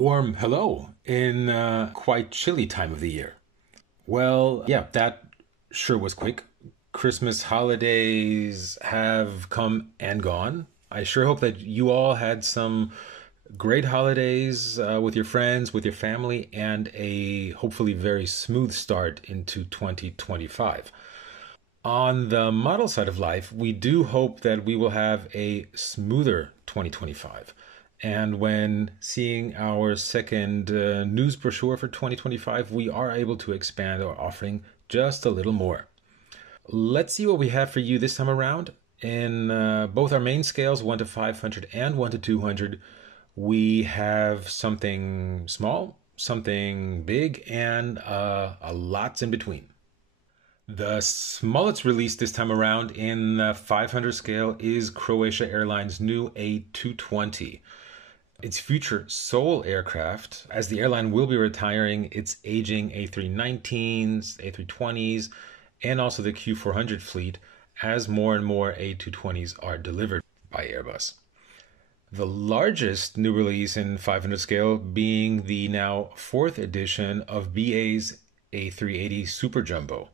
warm hello in a quite chilly time of the year. Well, yeah, that sure was quick. Christmas holidays have come and gone. I sure hope that you all had some great holidays with your friends, with your family, and a hopefully very smooth start into 2025. On the model side of life, we do hope that we will have a smoother 2025. And when seeing our second news brochure for 2025, we are able to expand our offering just a little more. Let's see what we have for you this time around. In both our main scales, 1 to 500 and 1 to 200, we have something small, something big, and a lots in between. The smallest release this time around in the 500 scale is Croatia Airlines' new A220. Its future sole aircraft, as the airline will be retiring its aging A319s, A320s, and also the Q400 fleet, as more and more A220s are delivered by Airbus. The largest new release in 500 scale being the now fourth edition of BA's A380 Super Jumbo.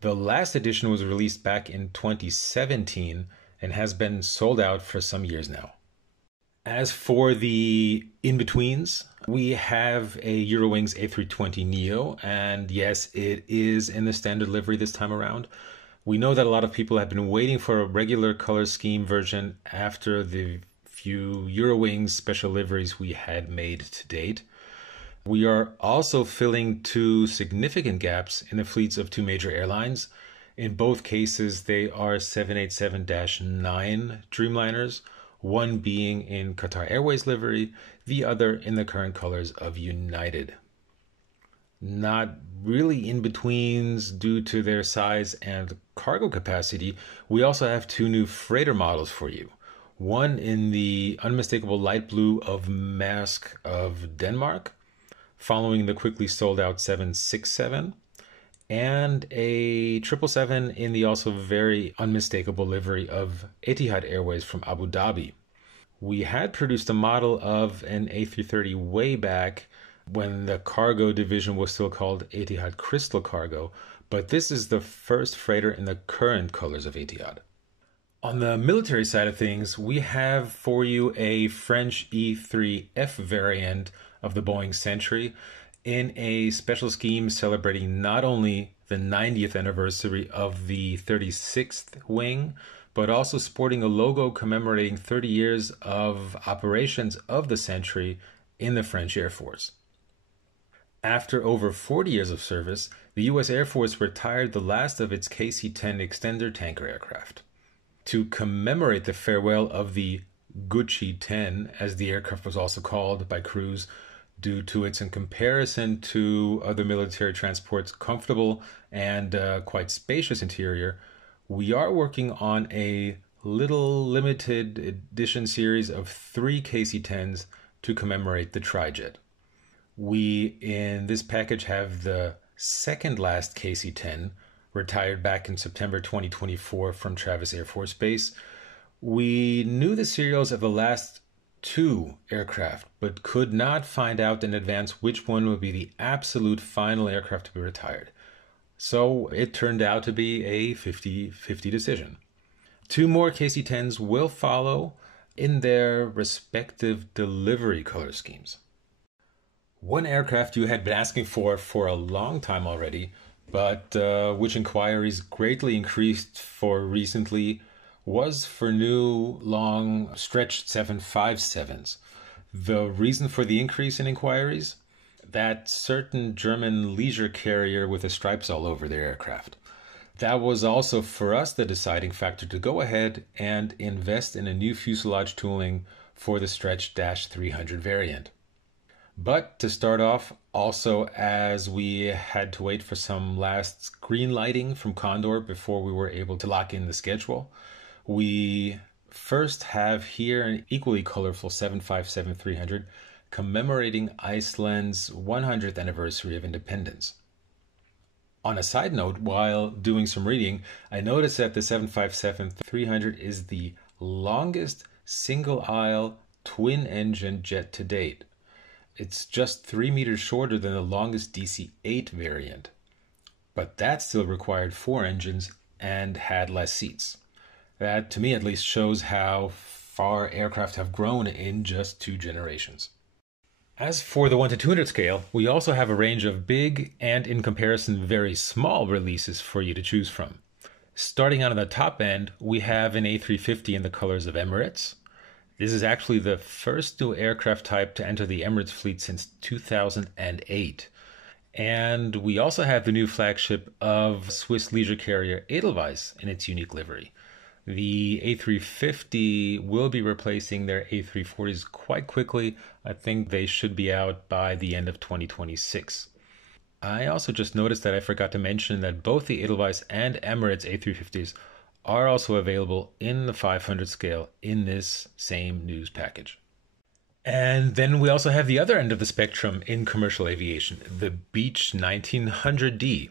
The last edition was released back in 2017 and has been sold out for some years now. As for the in-betweens, we have a Eurowings A320neo, and yes, it is in the standard livery this time around. We know that a lot of people have been waiting for a regular color scheme version after the few Eurowings special liveries we had made to date. We are also filling two significant gaps in the fleets of two major airlines. In both cases, they are 787-9 Dreamliners, one being in Qatar Airways livery, the other in the current colors of United. Not really in-betweens due to their size and cargo capacity, we also have two new freighter models for you. One in the unmistakable light blue of Maersk of Denmark, following the quickly sold out 767, and a 777 in the also very unmistakable livery of Etihad Airways from Abu Dhabi. We had produced a model of an A330 way back when the cargo division was still called Etihad Crystal Cargo, but this is the first freighter in the current colors of Etihad. On the military side of things, we have for you a French E3F variant of the Boeing Century in a special scheme celebrating not only the 90th anniversary of the 36th wing, but also sporting a logo commemorating 30 years of operations of the Century in the French Air Force. After over 40 years of service, the U.S. Air Force retired the last of its KC-10 extender tanker aircraft. To commemorate the farewell of the Gucci 10, as the aircraft was also called by crews, due to its, in comparison to other military transports, comfortable and quite spacious interior, we are working on a little limited edition series of 3 KC-10s to commemorate the Trijet. We, in this package, have the second last KC-10, retired back in September 2024 from Travis Air Force Base. We knew the serials of the last 2 aircraft, but could not find out in advance which one would be the absolute final aircraft to be retired. So it turned out to be a 50-50 decision. 2 more KC-10s will follow in their respective delivery color schemes. One aircraft you had been asking for a long time already, but which inquiries greatly increased for recently, was for new, long, stretched 757s. The reason for the increase in inquiries? That certain German leisure carrier with the stripes all over their aircraft. That was also for us the deciding factor to go ahead and invest in a new fuselage tooling for the stretch-300 variant. But to start off, also as we had to wait for some last green lighting from Condor before we were able to lock in the schedule, we first have here an equally colorful 757-300 commemorating Iceland's 100th anniversary of independence. On a side note, while doing some reading, I noticed that the 757-300 is the longest single-aisle twin-engine jet to date. It's just 3 meters shorter than the longest DC-8 variant, but that still required 4 engines and had less seats. That, to me at least, shows how far aircraft have grown in just 2 generations. As for the 1 to 200 scale, we also have a range of big and, in comparison, very small releases for you to choose from. Starting out on the top end, we have an A350 in the colors of Emirates. This is actually the first new aircraft type to enter the Emirates fleet since 2008. And we also have the new flagship of Swiss leisure carrier Edelweiss in its unique livery. The A350 will be replacing their A340s quite quickly. I think they should be out by the end of 2026. I also just noticed that I forgot to mention that both the Edelweiss and Emirates A350s are also available in the 500 scale in this same news package. And then we also have the other end of the spectrum in commercial aviation, the Beech 1900D.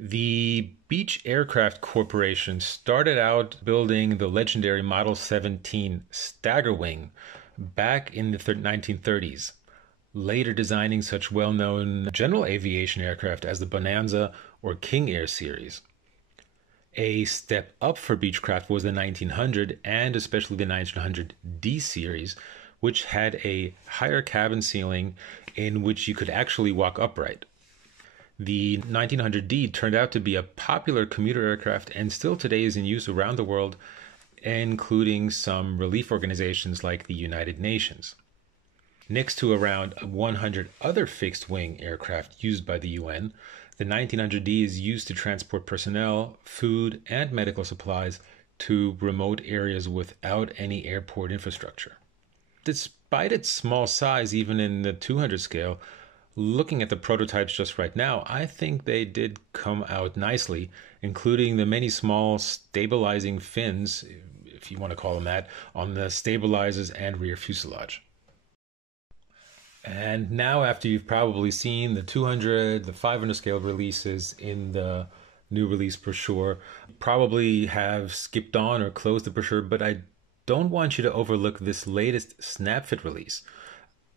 The Beech Aircraft Corporation started out building the legendary Model 17 Staggerwing back in the 1930s, later designing such well-known general aviation aircraft as the Bonanza or King Air series. A step up for Beechcraft was the 1900 and especially the 1900D series, which had a higher cabin ceiling in which you could actually walk upright. The 1900D turned out to be a popular commuter aircraft and still today is in use around the world, including some relief organizations like the United Nations. Next to around 100 other fixed-wing aircraft used by the UN, the 1900D is used to transport personnel, food, and medical supplies to remote areas without any airport infrastructure. Despite its small size, even in the 200 scale, looking at the prototypes just right now, I think they did come out nicely, including the many small stabilizing fins, if you want to call them that, on the stabilizers and rear fuselage. And now, after you've probably seen the 200, the 500 scale releases in the new release brochure, probably have skipped on or closed the brochure, but I don't want you to overlook this latest snapfit release,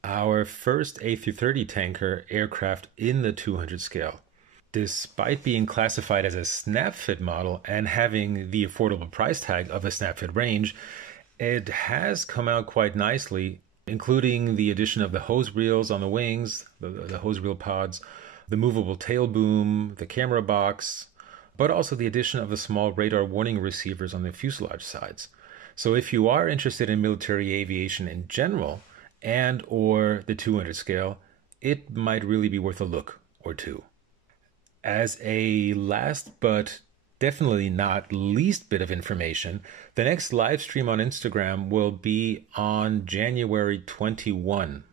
our first A330 tanker aircraft in the 200 scale. Despite being classified as a snapfit model and having the affordable price tag of a snapfit range, it has come out quite nicely, including the addition of the hose reels on the wings, the hose reel pods, the movable tail boom, the camera box, but also the addition of the small radar warning receivers on the fuselage sides. So if you are interested in military aviation in general and or the 200 scale, it might really be worth a look or two. As a last but definitely not least bit of information, the next live stream on Instagram will be on January 21.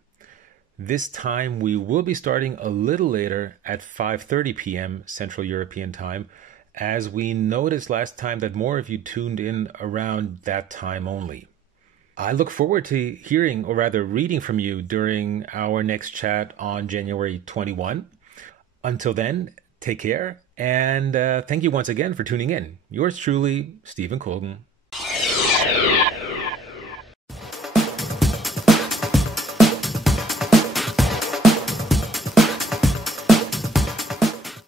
This time we will be starting a little later at 5:30 p.m. Central European Time, as we noticed last time that more of you tuned in around that time only. I look forward to hearing, or rather reading from you during our next chat on January 21. Until then, take care, and thank you once again for tuning in. Yours truly, Stephan Külgen.